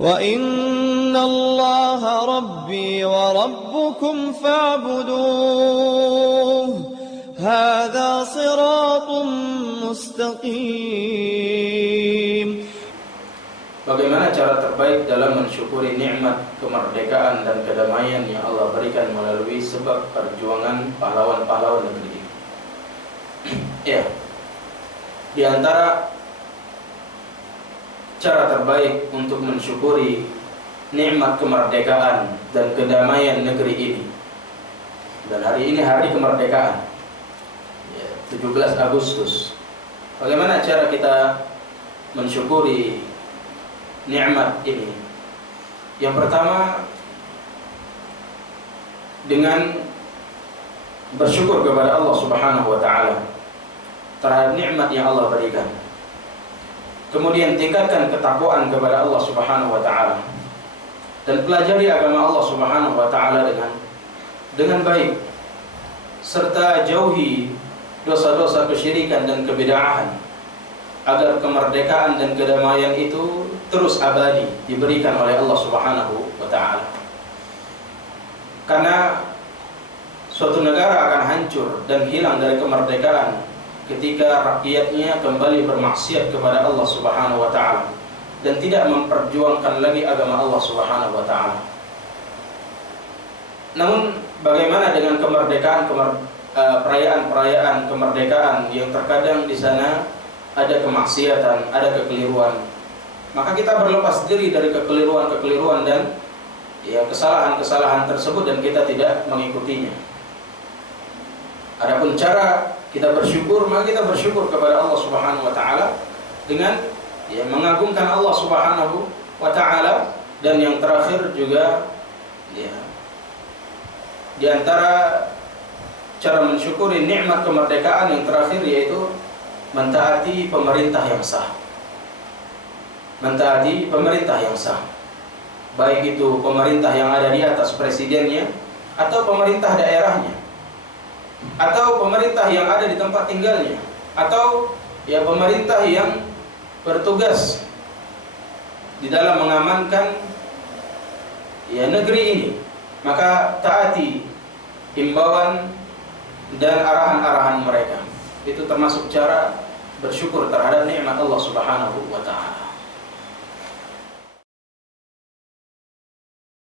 وإن الله ربي وربكم فاعبدوه هذا صراط مستقيم. Bagaimana cara terbaik dalam mensyukuri nikmat kemerdekaan dan kedamaian yang Allah berikan melalui sebab perjuangan pahlawan-pahlawan negeri ini? Ya, di antara cara terbaik untuk mensyukuri nikmat kemerdekaan dan kedamaian negeri ini, dan hari ini hari kemerdekaan, 17 Agustus. Bagaimana cara kita mensyukuri nikmat ini? Yang pertama, dengan bersyukur kepada Allah Subhanahu wa taala terhadap nikmat yang Allah berikan. Kemudian tingkatkan ketakwaan kepada Allah Subhanahu wa taala dan pelajari agama Allah Subhanahu wa taala dengan baik, serta jauhi dosa-dosa kesyirikan dan kebid'ahan, agar kemerdekaan dan kedamaian itu terus abadi diberikan oleh Allah Subhanahu wa taala. Karena suatu negara akan hancur dan hilang dari kemerdekaan ketika rakyatnya kembali bermaksiat kepada Allah Subhanahu wa taala dan tidak memperjuangkan lagi agama Allah Subhanahu wa taala. Namun bagaimana dengan perayaan-perayaan kemerdekaan yang terkadang di sana ada kemaksiatan, ada kekeliruan? Maka kita berlepas diri dari kekeliruan-kekeliruan dan kesalahan-kesalahan tersebut dan kita tidak mengikutinya. Adapun cara kita bersyukur, maka kita bersyukur kepada Allah Subhanahu wa taala dengan mengagungkan Allah Subhanahu wa taala. Dan yang terakhir juga di antara cara mensyukuri nikmat kemerdekaan yang terakhir yaitu mentaati pemerintah yang sah. Mentaati pemerintah yang sah, baik itu pemerintah yang ada di atas presidennya, atau pemerintah daerahnya, atau pemerintah yang ada di tempat tinggalnya, atau pemerintah yang bertugas di dalam mengamankan negeri ini. Maka taati himbauan dan arahan-arahan mereka. Itu termasuk cara bersyukur terhadap nikmat Allah Subhanahu wa taala.